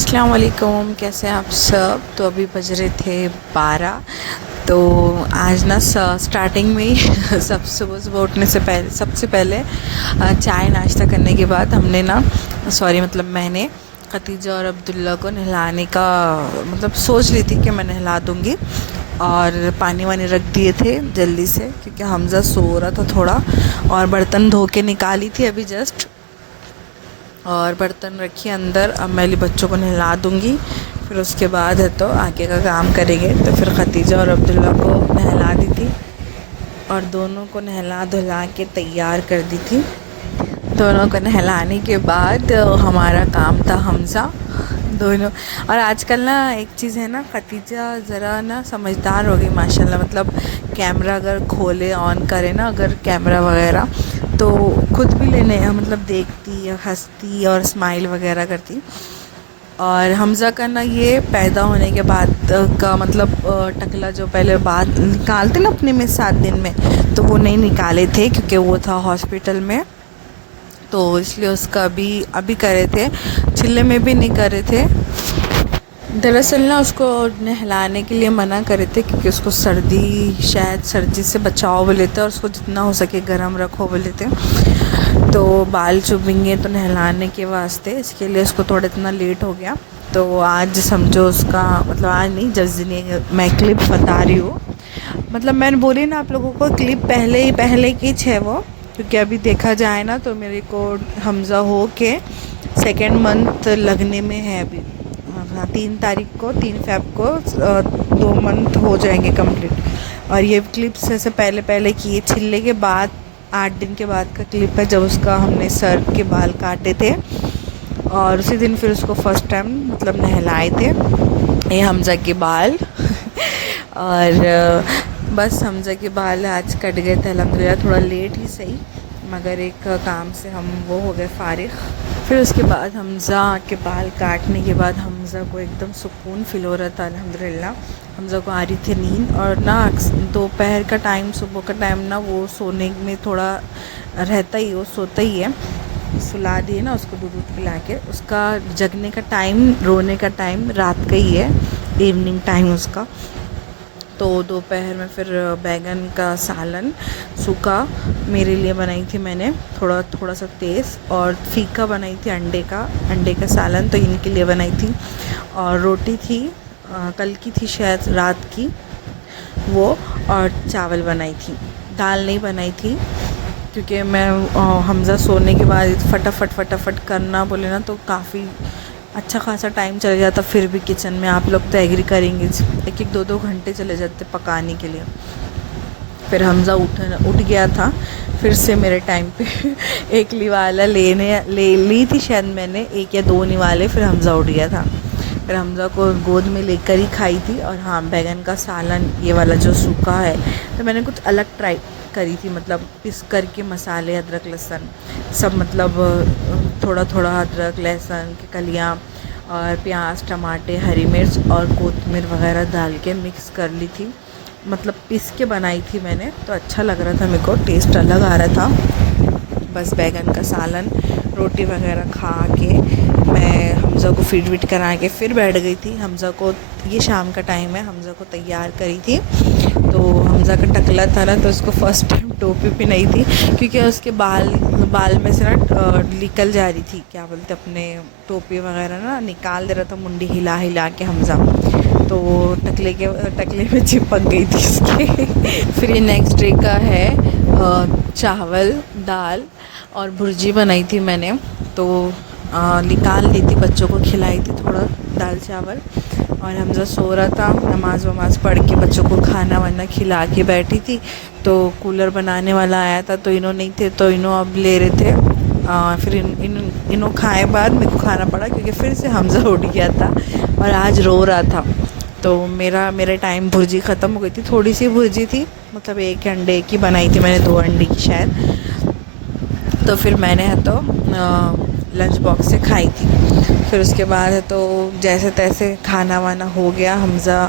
السلام علیکم، کیسے ہیں آپ سب؟ تو ابھی بج رہے تھے 12۔ تو آج نا اسٹارٹنگ میں ہی صبح اٹھنے سے پہلے سب سے پہلے چائے ناشتہ کرنے کے بعد ہم نے نا میں نے ختیجہ اور عبداللہ کو نہلانے کا سوچ لی تھی کہ میں نہلا دوں گی، اور پانی وانی رکھ دیے تھے جلدی سے کیونکہ حمزہ سو رہا تھا تھوڑا، اور برتن دھو کے نکالی تھی ابھی جسٹ، اور برتن رکھی اندر۔ اب میں بچوں کو نہلا دوں گی، پھر اس کے بعد ہے تو آگے کا کام کریں گے۔ تو پھر ختیجہ اور عبداللہ کو نہلا دی تھی، اور دونوں کو نہلا دھلا کے تیار کر دی تھی۔ دونوں کو نہلانے کے بعد ہمارا کام تھا حمزہ دونوں۔ اور آج کل نا ایک چیز ہے نا، ختیجہ ذرا نا سمجھدار ہو گئی ماشاء اللہ، کیمرہ اگر کھولے آن کرے نا اگر کیمرہ وغیرہ، تو خود بھی لینے دیکھتی، ہنستی اور اسمائل وغیرہ کرتی۔ اور حمزہ کا نا یہ پیدا ہونے کے بعد کا ٹکلا جو پہلے بعد نکالتے نا اپنے میں 7 دن میں، تو وہ نہیں نکالے تھے کیونکہ وہ تھا ہاسپٹل میں، تو اس لیے اس کا ابھی کرے تھے، چلے میں بھی نہیں کرے تھے۔ دراصل نا اس کو نہلانے کے لیے منع کرے تھے کیونکہ اس کو سردی سے بچاؤ بولے تھے، اور اس کو جتنا ہو سکے گرم رکھو بولے تھے، تو بال چبھیں گے تو نہلانے کے واسطے، اس کے لیے اس کو تھوڑا اتنا لیٹ ہو گیا۔ تو آج سمجھو اس کا آج نہیں، جس دن میں کلپ بتا رہی ہوں، میں نے بولی نا آپ لوگوں کو کلپ پہلے کی ہے وہ، کیونکہ ابھی دیکھا جائے نا تو میرے کو حمزہ ہو کے 2nd منتھ لگنے میں ہے ابھی، 3 تاریخ کو 3 فیب کو 2 منتھ ہو جائیں گے کمپلیٹ۔ اور یہ کلپس سے پہلے کیے، چھلے کے بعد 8 دن کے بعد کا کلپ ہے، جب اس کا ہم نے سر کے بال کاٹے تھے، اور اسی دن پھر اس کو فرسٹ ٹائم نہلائے تھے، یہ حمزہ کے بال اور بس حمزہ کے بال آج کٹ گئے تھے الحمدللہ، تھوڑا لیٹ ہی صحیح، مگر ایک کام سے ہم وہ ہو گئے فارغ۔ پھر اس کے بعد حمزہ کے بال کاٹنے کے بعد حمزہ کو ایک دم سکون فیل ہو رہا تھا الحمدللہ۔ حمزہ کو آ رہی تھی نیند، اور نہ دوپہر کا ٹائم صبح کا ٹائم نہ وہ سونے میں تھوڑا رہتا ہی، وہ سوتا ہی ہے، سلا دیے نا اس کو دودھ پلا کے، اس کا جگنے کا ٹائم، رونے کا ٹائم رات کا ہی ہے، ایوننگ ٹائم اس کا۔ تو دوپہر میں پھر بیگن کا سالن سوکھا میرے لیے بنائی تھی میں نے، تھوڑا سا تیز، اور پھیکا بنائی تھی انڈے کا سالن، تو ان کے لیے بنائی تھی، اور روٹی تھی کل کی تھی شاید رات کی وہ، اور چاول بنائی تھی، دال نہیں بنائی تھی کیونکہ میں حمزہ سونے کے بعد فٹافٹ کرنا بولے نا تو کافی اچھا خاصا ٹائم چلے جاتا، پھر بھی کچن میں آپ لوگ تو ایگری کریں گے، 1-2 گھنٹے چلے جاتے پکانے کے لیے۔ پھر حمزہ اٹھ گیا تھا پھر سے میرے ٹائم پہ ایک نوالا لے لی تھی شاید میں نے، 1 یا 2 نوالے، پھر حمزہ اٹھ گیا تھا، پھر حمزہ کو گود میں لے کر ہی کھائی تھی۔ اور ہاں، بیگن کا سالن یہ والا جو سوکھا ہے، تو میں نے کچھ الگ ٹرائی کری تھی، پس کر کے مسالے ادرک لہسن سب، تھوڑا ادرک لہسن کی کلیاں اور پیاز ٹماٹے ہری مرچ اور کوتمیر وغیرہ ڈال کے مکس کر لی تھی، پیس کے بنائی تھی میں نے، تو اچھا لگ رہا تھا، میرے کو ٹیسٹ الگ آ رہا تھا۔ بس بیگن کا سالن روٹی وغیرہ کھا کے میں حمزہ کو فیڈ ویڈ کرا کے پھر بیٹھ گئی تھی۔ حمزہ کو یہ شام کا ٹائم ہے، حمزہ کو تیار کری تھی، تو حمزہ کا ٹکلا تھا نا، تو اس کو فرسٹ ٹائم ٹوپی پہنائی تھی کیونکہ اس کے بال میں سے نا نکل جا رہی تھی، کیا بولتے اپنے ٹوپی وغیرہ نا نکال دے رہا تھا، منڈی ہلا کے حمزہ، تو ٹکلے میں چپک گئی تھی اس کے پھر یہ نیکسٹ ڈے کا ہے، چاول دال اور بھرجی بنائی تھی میں نے، تو نکال دی تھی، بچوں کو کھلائی تھی تھوڑا دال چاول، اور حمزہ سو رہا تھا، نماز پڑھ کے بچوں کو کھانا وانا کھلا کے بیٹھی تھی، تو کولر بنانے والا آیا تھا، تو انہوں نہیں تھے، تو انہوں اب لے رہے تھے، پھر انہوں کھائے بعد میرے کو کھانا پڑا کیونکہ پھر سے حمزہ اٹھ گیا تھا اور آج رو رہا تھا، تو میرے ٹائم بھرجی ختم ہو گئی تھی، تھوڑی سی بھرجی تھی، 1 انڈے کی بنائی تھی میں نے، 2 انڈے کی شاید، تو پھر میں نے لنچ باکس سے کھائی تھی۔ پھر اس کے بعد تو جیسے تیسے کھانا وانا ہو گیا۔ حمزہ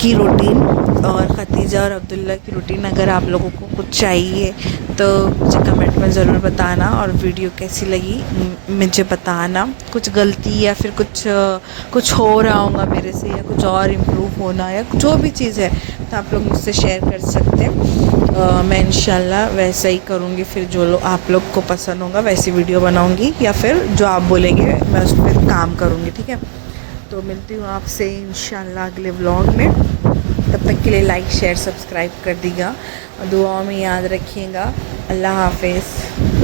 کی روٹین اور ختیجہ اور عبداللہ کی روٹین اگر آپ لوگوں کو کچھ چاہیے تو مجھے کمنٹ میں ضرور بتانا، اور ویڈیو کیسی لگی مجھے بتانا. کچھ غلطی یا پھر کچھ ہو رہا ہوگا میرے سے، یا کچھ اور امپروو ہونا، یا جو بھی چیز ہے تو آپ لوگ مجھ سے شیئر کر سکتے ہیں. میں انشاءاللہ ویسا ہی کروں گی، پھر جو آپ لوگ کو پسند ہوگا ویسی ویڈیو بناؤں گی، یا پھر جو آپ بولیں گے میں اس پہ کام کروں گی. ٹھیک ہے، تو ملتی ہوں آپ سے انشاءاللہ اگلے ولاگ میں. تب تک کے لیے لائک شیئر سبسکرائب کر دیجیے گا، اور دعاؤں میں یاد رکھیے گا. اللہ حافظ.